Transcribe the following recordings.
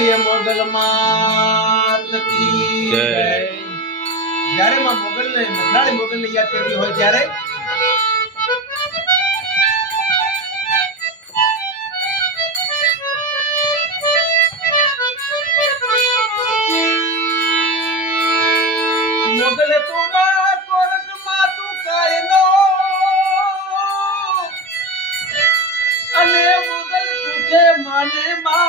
બોલીએ મોગલ માત કી જય। જ્યારે માં મોગલને મથરાળી મોગલને યાદ કરવી હોય ત્યારે મોગલ તું માં કોરટ માં તું કાયનો અને મોગલ તુજે માને માં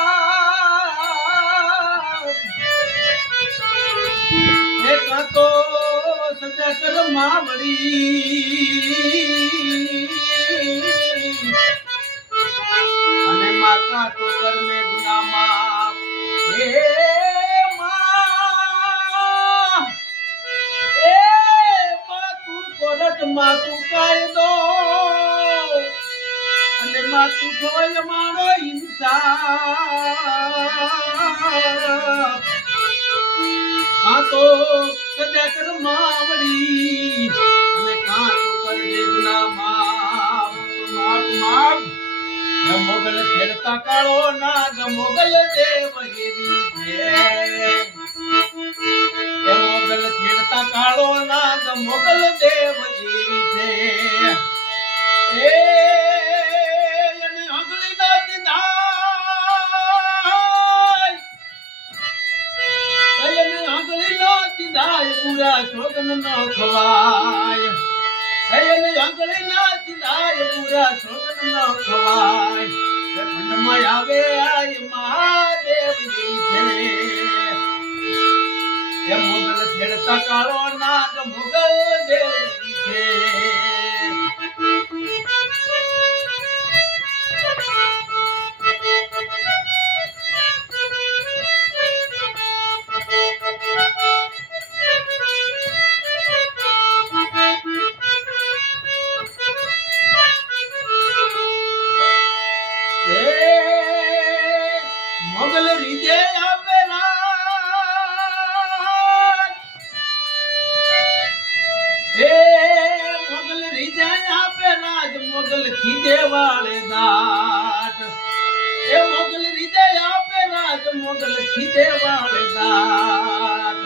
એક તો સજા કર માવડી અને માતા તો કરને ગુના માફ હે માં એ માં તું કોરટ માં તું કાયદો અને માં તું જોય મારો ઇન્સાફ આ તો સજા કર માવડી અને કાં તો કરજે ગુના માફ માફ મોગલ ખેડતા કાળો નાગ મોગલ દેવ એવી છે મોગલ ખેડતા કાળો નાગ મોગલ દેવ એવી છે એ અને અગળી ના દીધાય એને અગળી ના દીધાય પૂરા સોગન નો ખવાય એને અગળી ના દીધાય પૂરા સોગન નો ખવાય ખંડમાં આવે આય મહાદેવ જી છે એ મોગલ ખેડતા કાળો નાગ મોગલ દેવ છે મોગલ રીજે આપે રાજ એ મોગલ રીજે આપે રાજ મોગલ ખીજે વાળે દાટ એ મોગલ રીજે આપે રાજ મોગલ ખીજે વાળે દાટ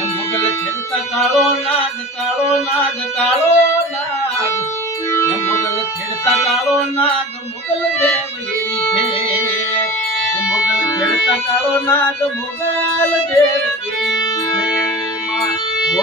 એ મોગલ છેડતા કાળો નાગ કાળો નાગ કાળો નાગ એ મોગલ છેડતા કાળો નાગ મોગલ દેવ એવી છે મોગલ ખેડતા કાળો નાગ મોગલ દેવ